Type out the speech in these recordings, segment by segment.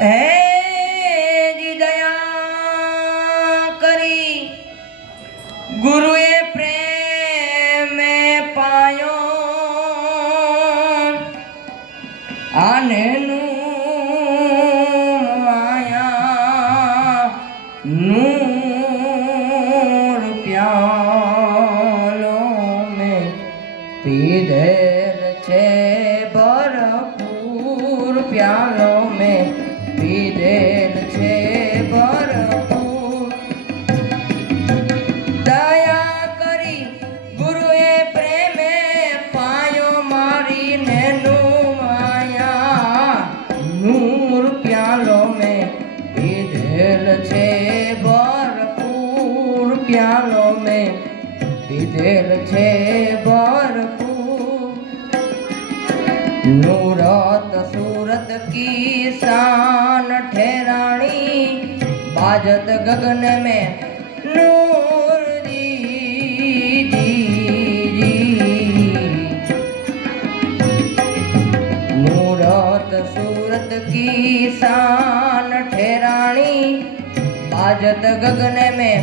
હે જી દયા કરી ગુરુએ પ્રેમ પાયો આને માયા નૂર પ્યાલો મેં પીધેલ છે ભરપૂર પ્યાલો મેં પીધેલ છે ભરપૂર દયા કરી ગુરુએ પ્રેમે પાયો મારીને માયા નૂર પ્યાલો મેં પીધેલ છે ભરપૂર પ્યાલો મેં પીધેલ છે ભરપૂર नूरत सूरत की शान ठहरानी बाजत गगन में नूर जी नूरत सूरत की शान ठहरानी बाजत गगन में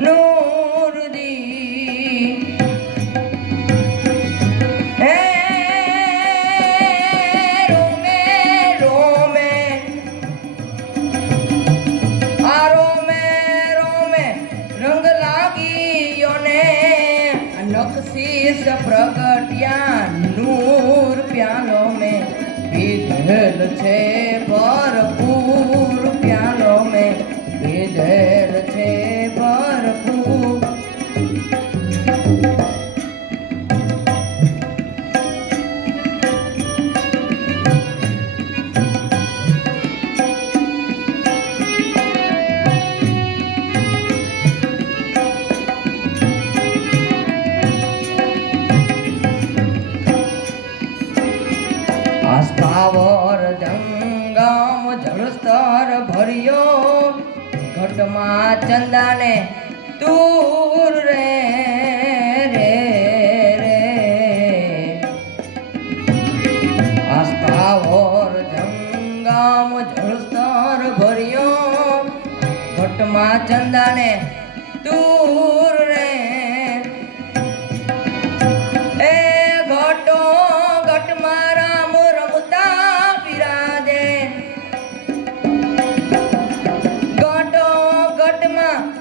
नूर जी नक्शीस प्रगटिया नूर प्यालो में पीधेल छे भरपूर प्यालो में पीधेल छे भरपूर आस्थावर जंगम जलस्तर भरियो घटमा चंदा ने तूर रे रे रे आस्थावर जंगम जलस्तर भरियो घटमा चंदा ने तूर रे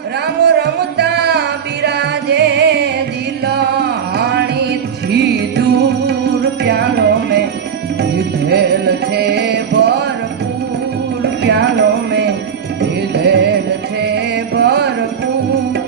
राम रमता बिराजे दिलाणी थी दूर प्यालो में पीधेल छे भरपूर प्यालो में पीधेल छे भरपूर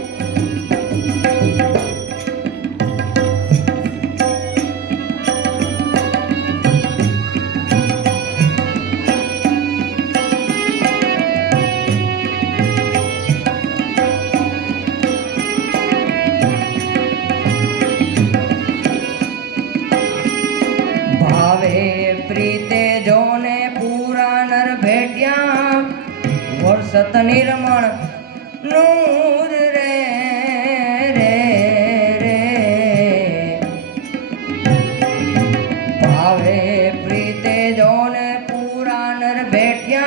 भावे प्रीते जोने पूरा नर भेटिया वर्षत निर्मण नूर रे रे रे भावे प्रीते जोने पूरा नर भेटिया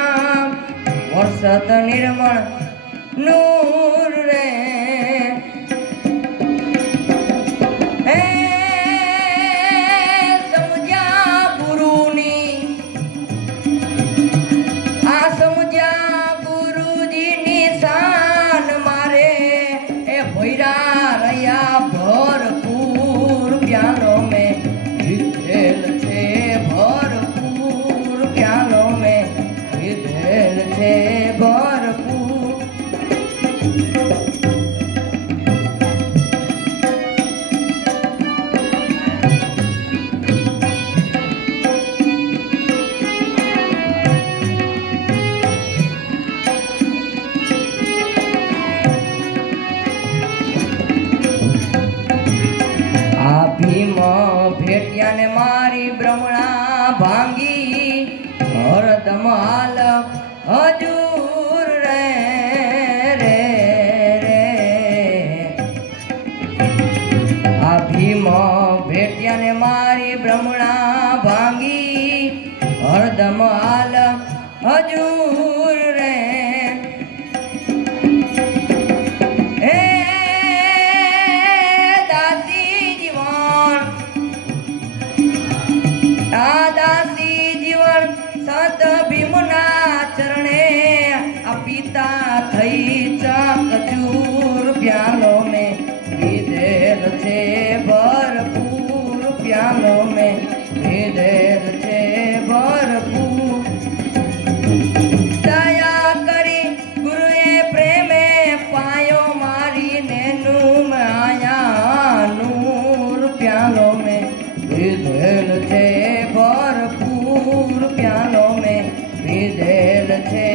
वर्षत निर्मण नूर रे भरपूर प्यालो में पीधेल छे भरपूर प्यालो में पीधेल छे भरपूर भीम भेटिया ने मारी ब्रह्मणा भांगी हरदम हाल हजूर रे रे रे आ भीम भेटिया ने मारी ब्रह्मणा भांगी हरदम हाल હજૂર રે હે દાસી જીવન આ દાસી જીવન સંત ભીમના ચરણે આ પિતા થઈ ચકચૂર પ્યાલો મેં પીધેલ છે ભરપૂર પ્યાલો મેં પીધેલ છે ભરપૂર દયા કરી ગુરુએ પ્રેમે પાયો મારીને નું આયા નૂર પ્યાલો મેં પીધેલ છે ભરપૂર પ્યાલો મેં પીધેલ છે